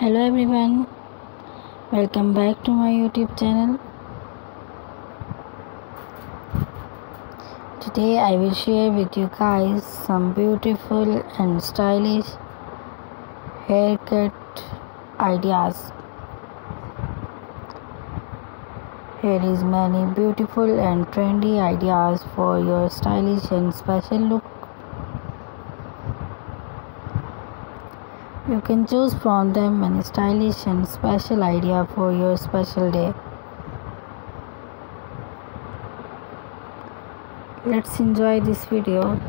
Hello everyone, welcome back to my YouTube channel. Today I will share with you guys some beautiful and stylish haircut ideas. Here is many beautiful and trendy ideas for your stylish and special look. You can choose from them any stylish and special idea for your special day. Let's enjoy this video.